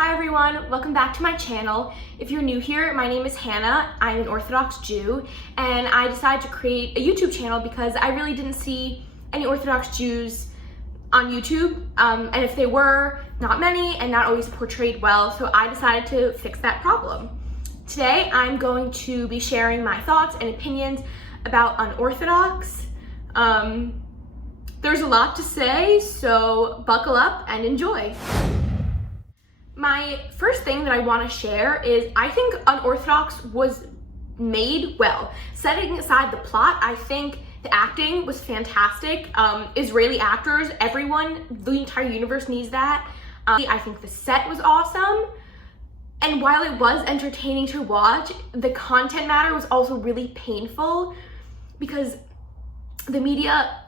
Hi everyone, welcome back to my channel. If you're new here, my name is Hannah. I'm an Orthodox Jew, and I decided to create a YouTube channel because I really didn't see any Orthodox Jews on YouTube, and if they were, not many and not always portrayed well, so I decided to fix that problem. Today, I'm going to be sharing my thoughts and opinions about Unorthodox. There's a lot to say, so buckle up and enjoy. My first thing that I want to share is I think Unorthodox was made well. Setting aside the plot, I think the acting was fantastic. Israeli actors, everyone, the entire universe needs that. I think the set was awesome. And while it was entertaining to watch, the content matter was also really painful because the media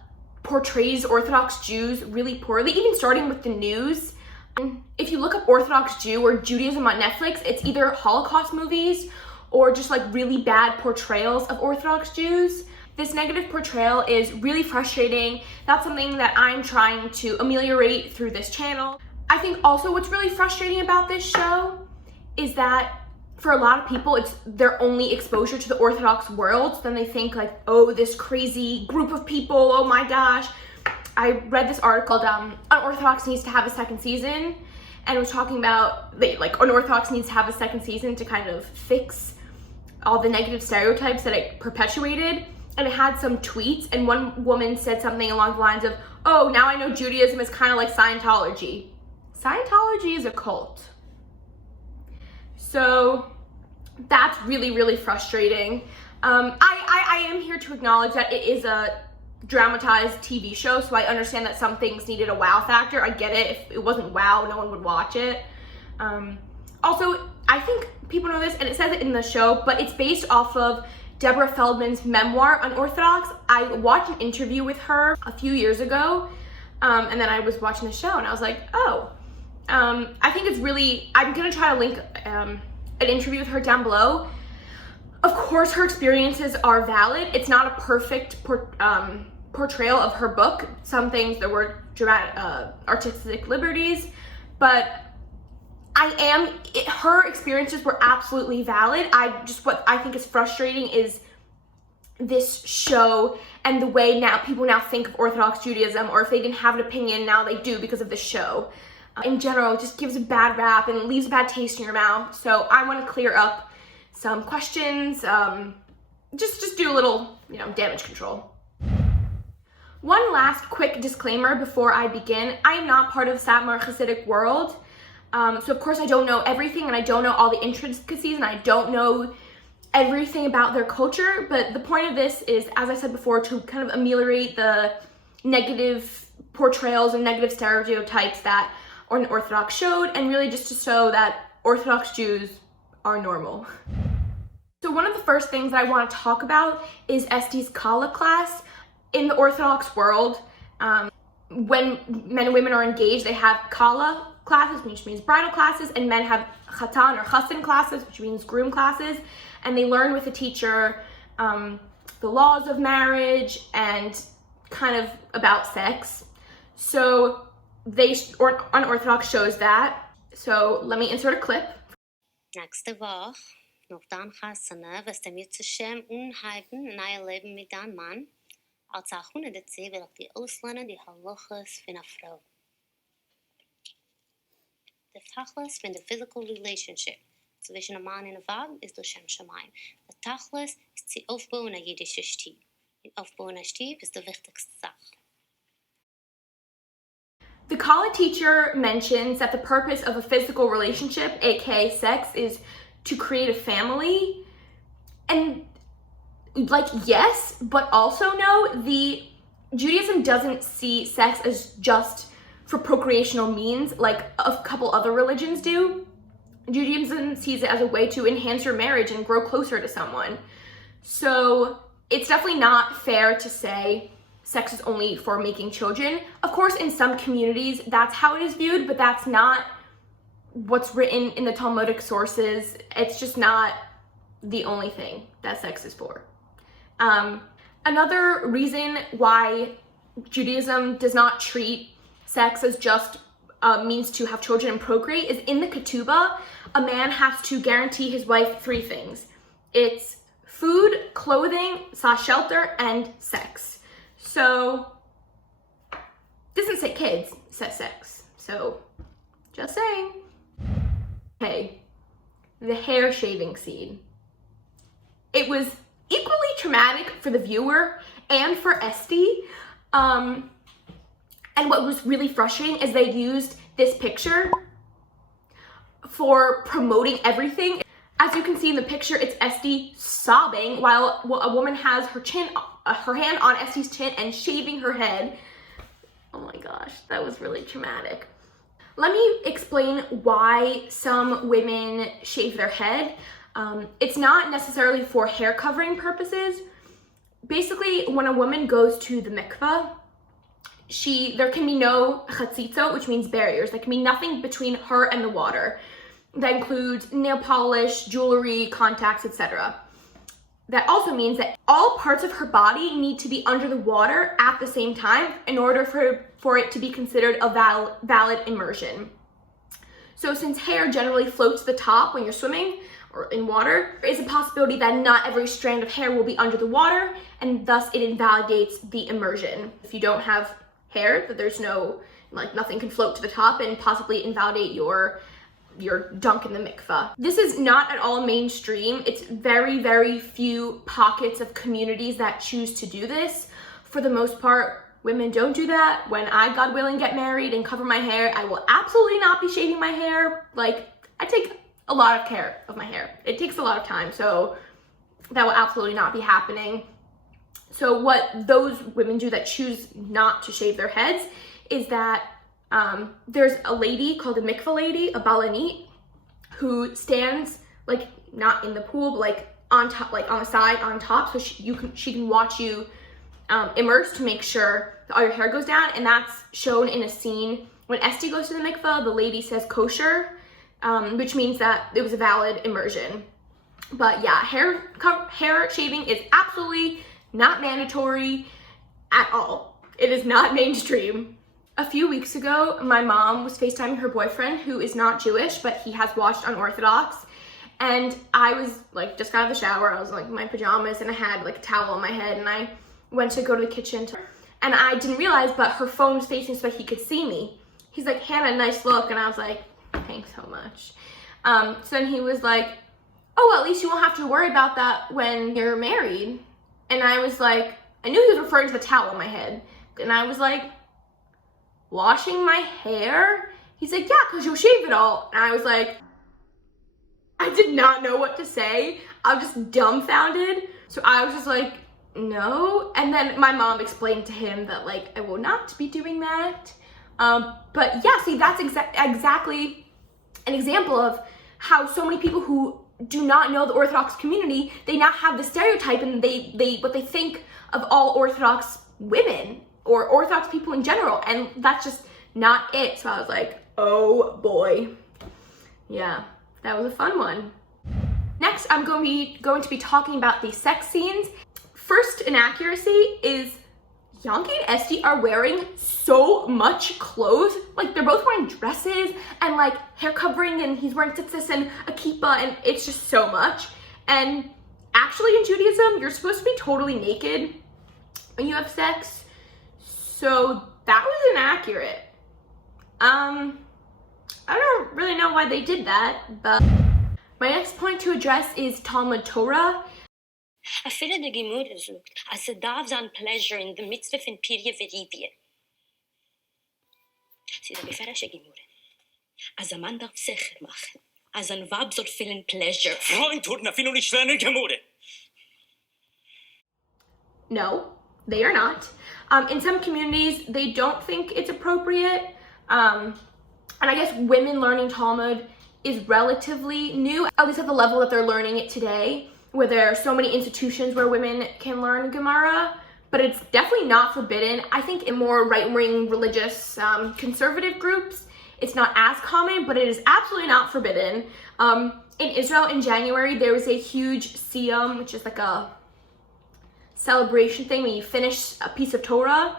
portrays Orthodox Jews really poorly, even starting with the news. If you look up Orthodox Jew or Judaism on Netflix, it's either Holocaust movies or just like really bad portrayals of Orthodox Jews. This negative portrayal is really frustrating. That's something that I'm trying to ameliorate through this channel. I think also what's really frustrating about this show is that for a lot of people, it's their only exposure to the Orthodox world. So then they think like, oh, this crazy group of people, oh my gosh. I read this article called Unorthodox needs to have a second season, and it was talking about Unorthodox needs to have a second season to kind of fix all the negative stereotypes that it perpetuated. And it had some tweets, and one woman said something along the lines of, oh, now I know Judaism is kind of like Scientology. Scientology is a cult. So that's really, really frustrating. I am here to acknowledge that it is a dramatized TV show, so I understand that some things needed a wow factor. I get it. If it wasn't wow, no one would watch it. Also, I think people know this, and it says it in the show, but it's based off of Deborah Feldman's memoir, Unorthodox. I watched an interview with her a few years ago, and then I was watching the show, and I was like, oh. I think it's really, I'm gonna try to link an interview with her down below. Of course, her experiences are valid. It's not a perfect portrayal of her book. Some things, there were dramatic, artistic liberties, but her experiences were absolutely valid. What I think is frustrating is this show and the way people now think of Orthodox Judaism, or if they didn't have an opinion, now they do because of this show. In general, it just gives a bad rap and leaves a bad taste in your mouth. So I want to clear up some questions, just do a little, damage control. One last quick disclaimer before I begin. I am not part of the Satmar Hasidic world. So of course I don't know everything, and I don't know all the intricacies, and I don't know everything about their culture, but the point of this is, as I said before, to kind of ameliorate the negative portrayals and negative stereotypes that Unorthodox showed, and really just to show that Orthodox Jews are normal. So one of the first things that I want to talk about is Esti's Kala class. In the Orthodox world, when men and women are engaged, they have Kala classes, which means bridal classes, and men have Chatan or Chassan classes, which means groom classes, and they learn with a teacher the laws of marriage and kind of about sex. So Unorthodox shows that. So let me insert a clip. Nächste Woche, noch dann Chassana, was dem jüdischen Unheiten neue Leben mit einem Mann, als auch ohne dazu will ich die Ausländer die Halachas von einer Frau. Der Tachlis von der physical relationship zwischen einem Mann und einer Frau ist durch Shem Shamayim. Der Tachlis ist die Aufbau einer jüdischen Stieb. Der Aufbau einer Stieb ist die wichtigste Sache. The Kala teacher mentions that the purpose of a physical relationship, aka sex, is to create a family. And yes, but also no, Judaism doesn't see sex as just for procreational means like a couple other religions do. Judaism sees it as a way to enhance your marriage and grow closer to someone. So it's definitely not fair to say sex is only for making children. Of course, in some communities, that's how it is viewed, but that's not what's written in the Talmudic sources. It's just not the only thing that sex is for. Another reason why Judaism does not treat sex as just means to have children and procreate is in the ketubah, a man has to guarantee his wife 3 things. It's food, clothing, /shelter, and sex. So, it doesn't say kids, it says sex. So, just saying. Okay, the hair shaving scene. It was equally traumatic for the viewer and for Esty. And what was really frustrating is they used this picture for promoting everything. As you can see in the picture, it's Esty sobbing while a woman has her hand on Esty's chin and shaving her head. Oh my gosh, that was really traumatic. Let me explain why some women shave their head. It's not necessarily for hair covering purposes. Basically, when a woman goes to the mikveh, there can be no chatzitzot, which means barriers. There can be nothing between her and the water. That includes nail polish, jewelry, contacts, etc. That also means that all parts of her body need to be under the water at the same time in order for it to be considered a valid immersion. So since hair generally floats to the top when you're swimming or in water, there is a possibility that not every strand of hair will be under the water, and thus it invalidates the immersion. If you don't have hair, that there's nothing can float to the top and possibly invalidate your dunk in the mikveh. This is not at all mainstream. It's very, very few pockets of communities that choose to do this. For the most part, women don't do that. When I, God willing, get married and cover my hair, I will absolutely not be shaving my hair. Like, I take a lot of care of my hair. It takes a lot of time, so that will absolutely not be happening. So what those women do that choose not to shave their heads is that there's a lady called a mikveh lady, a balanit, who stands like not in the pool, but like on top, like on the side, on top, so she can watch you immerse to make sure that all your hair goes down. And that's shown in a scene when Esty goes to the mikveh. The lady says kosher, which means that it was a valid immersion. But yeah, hair shaving is absolutely not mandatory at all. It is not mainstream. A few weeks ago, my mom was FaceTiming her boyfriend, who is not Jewish, but he has watched Unorthodox. And I was like, just got out of the shower. I was like in my pajamas and I had like a towel on my head, and I went to go to the kitchen and I didn't realize, but her phone was facing so that he could see me. He's like, Hannah, nice look. And I was like, thanks so much. So then he was like, oh, well, at least you won't have to worry about that when you're married. And I was like, I knew he was referring to the towel on my head. And I was like, washing my hair? He's like, yeah, because you'll shave it all. And I was like, I did not know what to say. I was just dumbfounded. So I was just like, no. And then my mom explained to him that like, I will not be doing that. But yeah, see, that's exactly an example of how so many people who do not know the Orthodox community, they now have the stereotype and what they think of all Orthodox women or Orthodox people in general, and that's just not it. So I was like, oh boy. Yeah, that was a fun one. Next, I'm going to be talking about the sex scenes. First inaccuracy is Yanki and Esty are wearing so much clothes. Like, they're both wearing dresses and like hair covering, and he's wearing tzitzis and a kippah, and it's just so much. And actually in Judaism, you're supposed to be totally naked when you have sex. So that was inaccurate. I don't really know why they did that, but my next point to address is Talmud Torah. אפילו דגימור זוגת, as a doves on pleasure in the midst of imperia veribia. Sie da beferrische Gemure. As a man darf sicher machen. As an Vab soll feel pleasure. Freund tut na fino nicht lernen Gemure. No, they are not. In some communities, they don't think it's appropriate. And I guess women learning Talmud is relatively new, at least at the level that they're learning it today, where there are so many institutions where women can learn Gemara, but it's definitely not forbidden. I think in more right-wing religious conservative groups, it's not as common, but it is absolutely not forbidden. In Israel in January, there was a huge siyum, which is like a celebration thing when you finish a piece of Torah.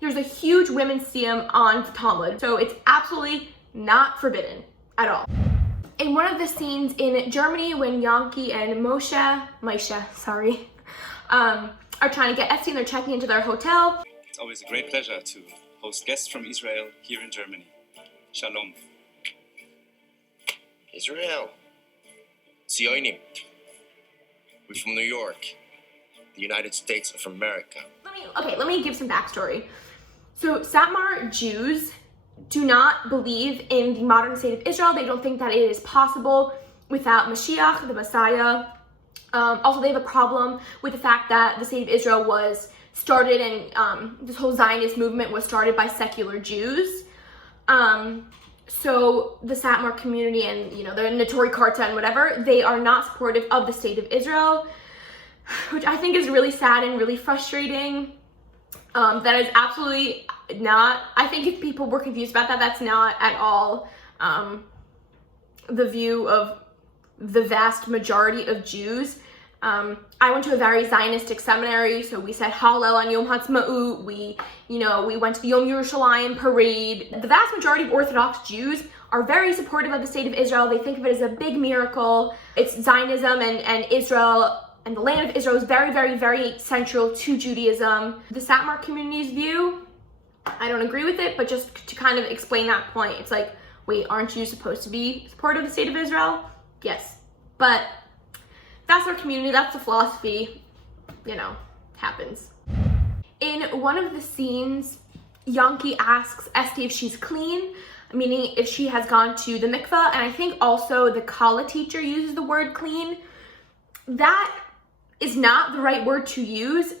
There's a huge women's siyum on the Talmud, so it's absolutely not forbidden at all. In one of the scenes in Germany when Yanki and Moshe, are trying to get Esti and they're checking into their hotel. It's always a great pleasure to host guests from Israel here in Germany. Shalom. Israel. Zionim. We're from New York, the United States of America. Let me give some backstory. So Satmar Jews do not believe in the modern state of Israel. They don't think that it is possible without Mashiach, the Messiah. Also, they have a problem with the fact that the state of Israel was started and this whole Zionist movement was started by secular Jews. So the Satmar community and, the Notori Karta and whatever, they are not supportive of the state of Israel, which I think is really sad and really frustrating. That is absolutely not, I think if people were confused about that, that's not at all the view of the vast majority of Jews. I went to a very Zionistic seminary, so we said Hallel on Yom Ha'atzmaut, we went to the Yom Yerushalayim parade. The vast majority of Orthodox Jews are very supportive of the state of Israel. They think of it as a big miracle. It's Zionism and Israel and the land of Israel is very, very, very central to Judaism. The Satmar community's view, I don't agree with it, but just to kind of explain that point, it's like, wait, aren't you supposed to be supportive of the state of Israel? Yes, but that's our community, that's the philosophy, happens. In one of the scenes, Yanki asks Esti if she's clean, meaning if she has gone to the mikveh, and I think also the Kala teacher uses the word clean. That is not the right word to use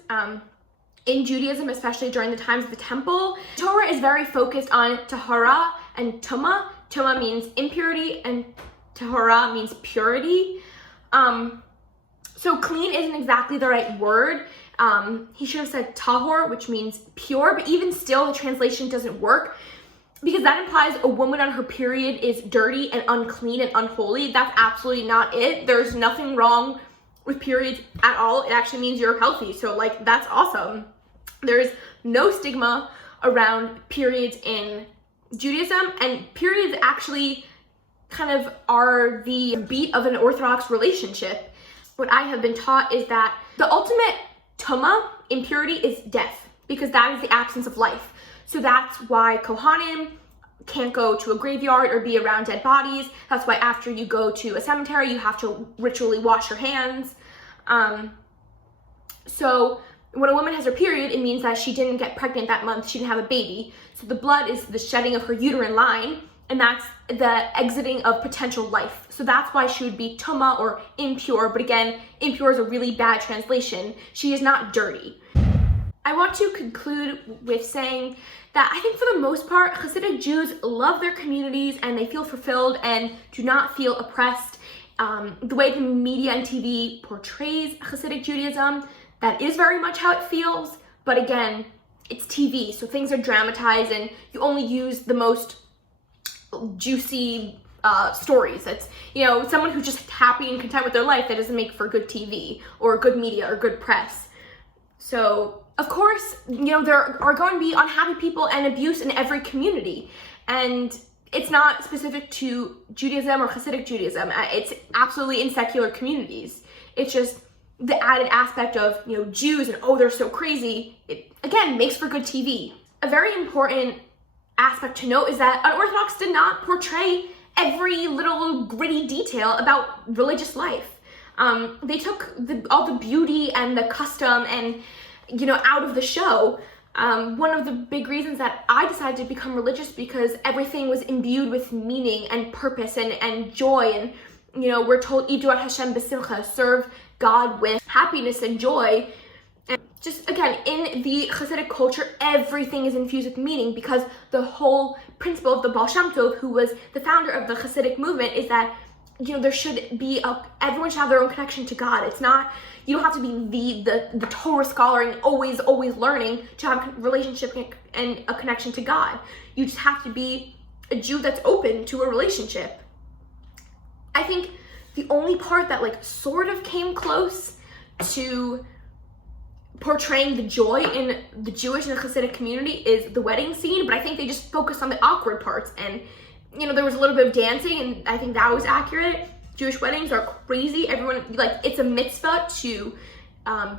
in Judaism, especially during the times of the temple. Torah is very focused on tahara and tuma. Tuma means impurity and tahara means purity. So clean isn't exactly the right word. He should have said tahor, which means pure, but even still the translation doesn't work because that implies a woman on her period is dirty and unclean and unholy. That's absolutely not it. There's nothing wrong with periods at all. It actually means you're healthy. So that's awesome. There's no stigma around periods in Judaism, and periods actually kind of are the beat of an Orthodox relationship. What I have been taught is that the ultimate tuma, impurity, is death, because that is the absence of life. So that's why Kohanim can't go to a graveyard or be around dead bodies. That's why after you go to a cemetery, you have to ritually wash your hands. So when a woman has her period, it means that she didn't get pregnant that month, she didn't have a baby. So the blood is the shedding of her uterine line, and that's the exiting of potential life. So that's why she would be tuma or impure, but again, impure is a really bad translation. She is not dirty. I want to conclude with saying that I think for the most part, Hasidic Jews love their communities and they feel fulfilled and do not feel oppressed. The way the media and TV portrays Hasidic Judaism, that is very much how it feels, but again, it's TV, so things are dramatized and you only use the most juicy stories. That's, someone who's just happy and content with their life, that doesn't make for good TV or good media or good press. So, of course, there are going to be unhappy people and abuse in every community. And it's not specific to Judaism or Hasidic Judaism. It's absolutely in secular communities. It's just the added aspect of, Jews and, oh, they're so crazy. It, again, makes for good TV. A very important aspect to note is that Unorthodox did not portray every little gritty detail about religious life. They took all the beauty and the custom and, out of the show. One of the big reasons that I decided to become religious because everything was imbued with meaning and purpose and joy. And, we're told, Idu at Hashem b'simcha, serve God with happiness and joy. And just, again, in the Hasidic culture, everything is infused with meaning because the whole principle of the Baal Shem Tov, who was the founder of the Hasidic movement, is that, there should be everyone should have their own connection to God. It's not, you don't have to be the Torah scholar and always learning to have a relationship and a connection to God. You just have to be a Jew that's open to a relationship. I think the only part that sort of came close to portraying the joy in the Jewish and the Hasidic community is the wedding scene, but I think they just focused on the awkward parts. And, you know, there was a little bit of dancing, and I think that was accurate. Jewish weddings are crazy. Everyone, like, it's a mitzvah to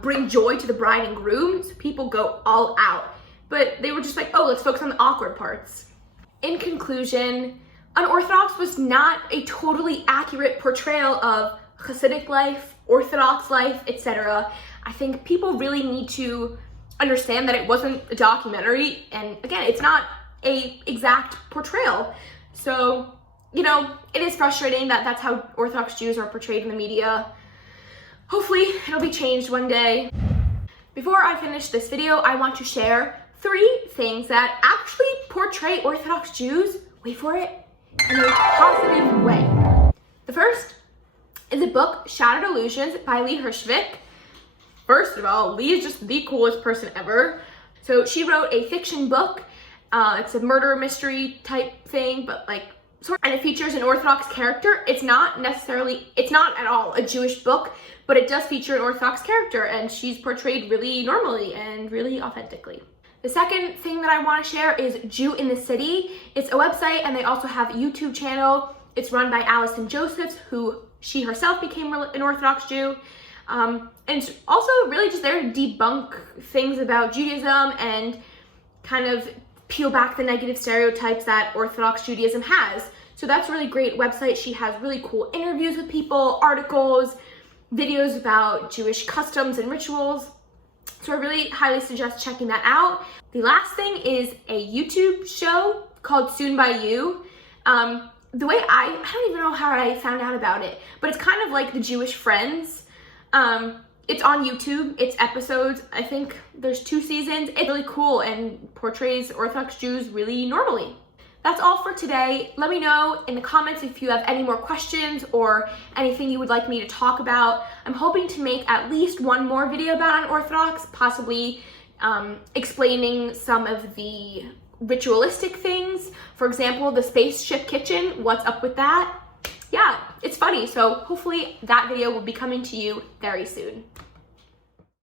bring joy to the bride and groom, so people go all out. But they were just like, oh, let's focus on the awkward parts. In conclusion, Unorthodox was not a totally accurate portrayal of Hasidic life, Orthodox life, etc. I think people really need to understand that it wasn't a documentary, and again, it's not a exact portrayal. So, you know, it is frustrating that that's how Orthodox Jews are portrayed in the media. Hopefully, it'll be changed one day. Before I finish this video, I want to share 3 things that actually portray Orthodox Jews, wait for it, in a positive way. The first is a book, Shattered Illusions by Lee Hirschvik. First of all, Lee is just the coolest person ever. So she wrote a fiction book. It's a murder mystery type thing, but like, and it features an Orthodox character. It's not at all a Jewish book, but it does feature an Orthodox character, and she's portrayed really normally and really authentically. The second thing that I want to share is Jew in the City. It's a website, and they also have a YouTube channel. It's run by Allison Josephs, who she herself became an Orthodox Jew. And it's also really just there to debunk things about Judaism and kind of peel back the negative stereotypes that Orthodox Judaism has. So that's a really great website. She has really cool interviews with people, articles, videos about Jewish customs and rituals. So I really highly suggest checking that out. The last thing is a YouTube show called Soon by You. The way I don't even know how I found out about it, but it's kind of like the Jewish Friends. It's on YouTube, it's episodes. I think there's 2 seasons. It's really cool and portrays Orthodox Jews really normally. That's all for today. Let me know in the comments if you have any more questions or anything you would like me to talk about. I'm hoping to make at least one more video about Unorthodox, possibly explaining some of the ritualistic things. For example, the spaceship kitchen, what's up with that? Yeah, it's funny. So hopefully that video will be coming to you very soon.